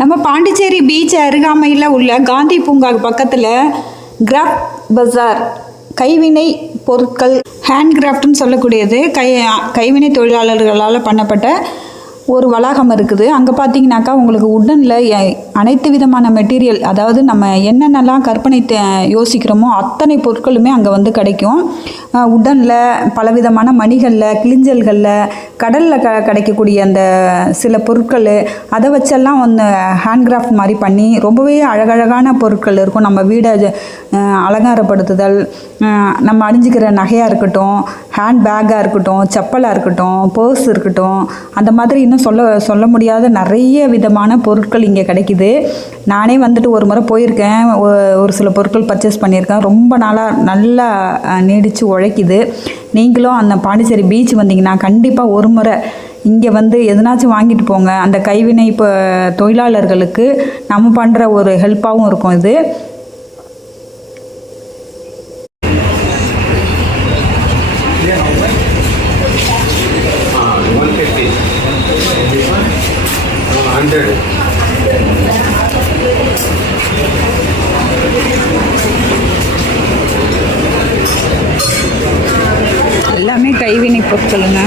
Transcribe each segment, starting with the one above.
நம்ம பாண்டிச்சேரி பீச் அருகாமையில் உள்ள காந்தி பூங்கா பக்கத்தில் கிராஃப்ட் பஜார் கைவினை பொருட்கள் ஹேண்ட் கிராஃப்ட்னு சொல்லக்கூடியது கைவினை தொழிலாளர்களால் பண்ணப்பட்ட ஒரு வளாகம் இருக்குது. அங்கே பார்த்தீங்கன்னாக்கா உங்களுக்கு உட்டனில் அனைத்து விதமான மெட்டீரியல், அதாவது நம்ம என்னென்னலாம் கற்பனை யோசிக்கிறோமோ அத்தனை பொருட்களுமே அங்கே வந்து கிடைக்கும். உட்டனில் பலவிதமான மணிகளில், கிளிஞ்சல்களில், கடலில் கிடைக்கக்கூடிய அந்த சில பொருட்கள், அதை வச்செல்லாம் வந்து ஹேண்ட் கிராஃப்ட் மாதிரி பண்ணி ரொம்பவே அழகழகான பொருட்கள் இருக்கும். நம்ம வீடை அலங்காரப்படுத்துதல், நம்ம அணிஞ்சிக்கிற நகையாக இருக்கட்டும், ஹேண்ட் பேக்காக இருக்கட்டும், செப்பலாக இருக்கட்டும், பர்ஸ் இருக்கட்டும், அந்த மாதிரி இன்னும் சொல்ல முடியாத நிறைய விதமான பொருட்கள் இங்கே கிடைக்கிது. நானே வந்துட்டு ஒரு முறை போயிருக்கேன், ஒரு சில பொருட்கள் பர்ச்சேஸ் பண்ணியிருக்கேன். ரொம்ப நாளாக நல்லா நீடித்து உழைக்குது. நீங்களும் அந்த பாண்டிச்சேரி பீச் வந்தீங்கன்னா கண்டிப்பாக ஒரு முறை இங்கே வந்து எதனாச்சும் வாங்கிட்டு போங்க. அந்த கைவினை இப்போ தொழிலாளர்களுக்கு நம்ம பண்ணுற ஒரு ஹெல்ப்பாகவும் இருக்கும் இது. எல்லாமே கைவினை பொருட்களுங்க.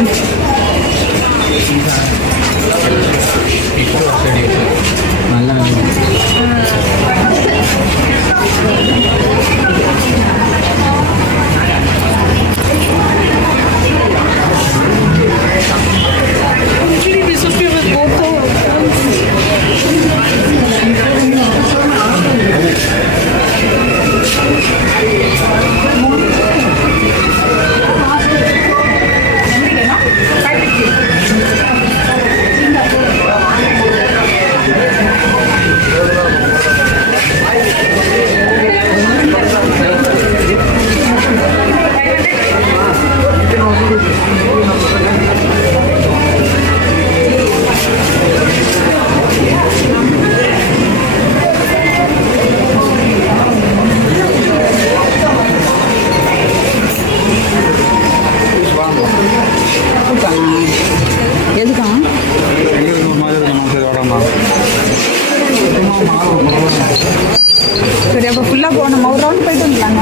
சரி, அப்போ ஃபுல்லாக போகணும். ஒரு ரவுண்ட் போயிட்டு வந்துடலாங்க.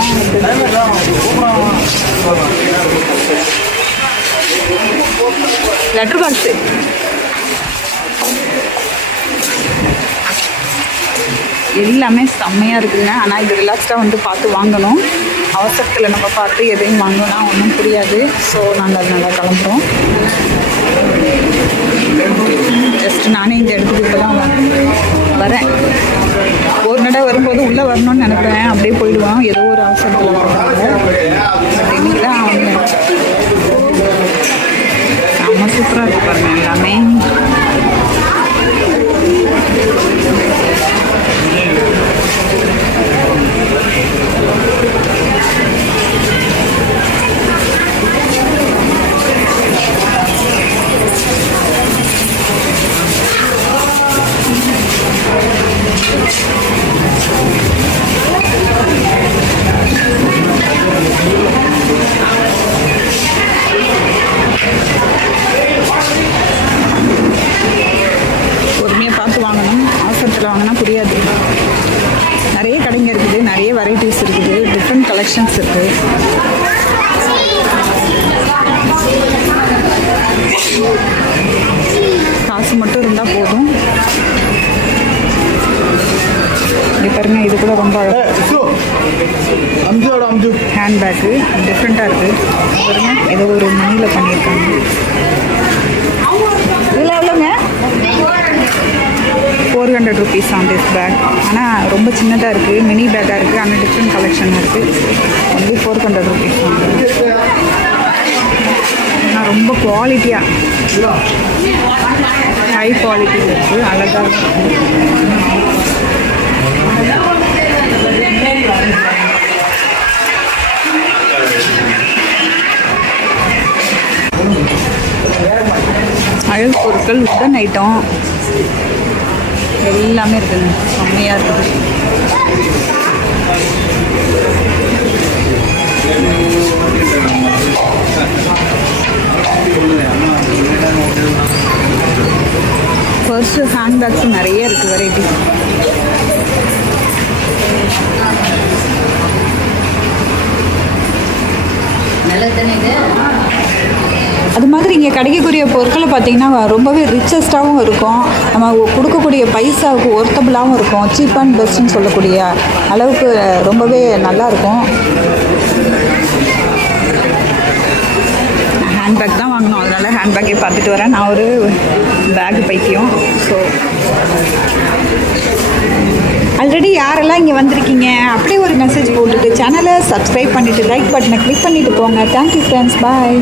லெட்டர் பாக்ஸு எல்லாமே செம்மையாக இருக்குதுங்க. ஆனால் இது ரிலாக்ஸ்டாக வந்து பார்த்து வாங்கணும். அவசரத்தில் நம்ம பார்த்து எதையும் வாங்கினா ஒன்றும் புரியாது. ஸோ நாங்கள் அதனால கிளம்புறோம். ஜஸ்ட் நானே இந்த இடத்துக்கு இப்போ தான் வரேன். ஒரு நடை வரும்போது உள்ளே வரணும்னு நினைப்பேன், அப்படியே போயிடுவோம். ஏதோ ஒரு அவசரத்தில் இன்னைக்கு தான் வந்தேன். செம்ம சூப்பராக இருக்கு பாருங்க எல்லாமே. வாங்கினா புரியாது. நிறைய கடைங்க இருக்குது, நிறைய வெரைட்டிஸ் இருக்குது, டிஃப்ரெண்ட் கலெக்ஷன்ஸ் இருக்குது. காசு மட்டும் இருந்தால் போதும். இங்கே பாருங்க, இது கூட ரொம்ப ஹேண்ட் பேக்கு டிஃப்ரெண்ட்டாக இருக்குது பாருங்க. ஏதோ ஒரு மணியில் பண்ணியிருக்காங்க. இதில் எவ்வளோங்க? 400 rupees ஆன் திஸ் பேக். ஆனால் ரொம்ப சின்னதாக இருக்குது, மினி பேக்காக இருக்குது. ஆனால் டிஃப்ரெண்ட் கலெக்ஷன் இருக்குது. ஒன்லி 400 rupees தான். ஆனால் ரொம்ப குவாலிட்டியாக, ஹை குவாலிட்டி இருக்குது, அழகாக இருக்குது. அழகு பொருட்கள், உடன் ஐட்டம் எல்லாமே இருக்குங்க. செம்மையாக இருக்குது. பர்ஸு ஹேண்ட்பேக்ஸு நிறைய இருக்குது வெரைட்டி. அது மாதிரி இங்கே கிடைக்கக்கூடிய பொருட்களை பார்த்திங்கன்னா ரொம்பவே ரிச்சஸ்ட்டாகவும் இருக்கும். நம்ம கொடுக்கக்கூடிய பைசாவுக்கு ஒர்த்தபுளாகவும் இருக்கும். சீப் அண்ட் பெஸ்ட்டுன்னு சொல்லக்கூடிய அளவுக்கு ரொம்பவே நல்லாயிருக்கும். ஹேண்ட்பேக் தான் வாங்கணும், அதனால் ஹேண்ட்பேக்கே பார்த்துட்டு வரேன். நான் ஒரு பேக் பைத்தியம். ஸோ ஆல்ரெடி யாரெல்லாம் இங்கே வந்திருக்கீங்க அப்படியே ஒரு மெசேஜ் போட்டுட்டு சேனலை சப்ஸ்கிரைப் பண்ணிவிட்டு லைக் பட்டனை கிளிக் பண்ணிவிட்டு போங்க. தேங்க்யூ ஃப்ரெண்ட்ஸ், பாய்.